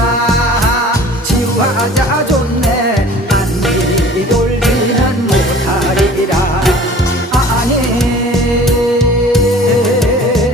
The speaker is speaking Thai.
ราชีวะจะจน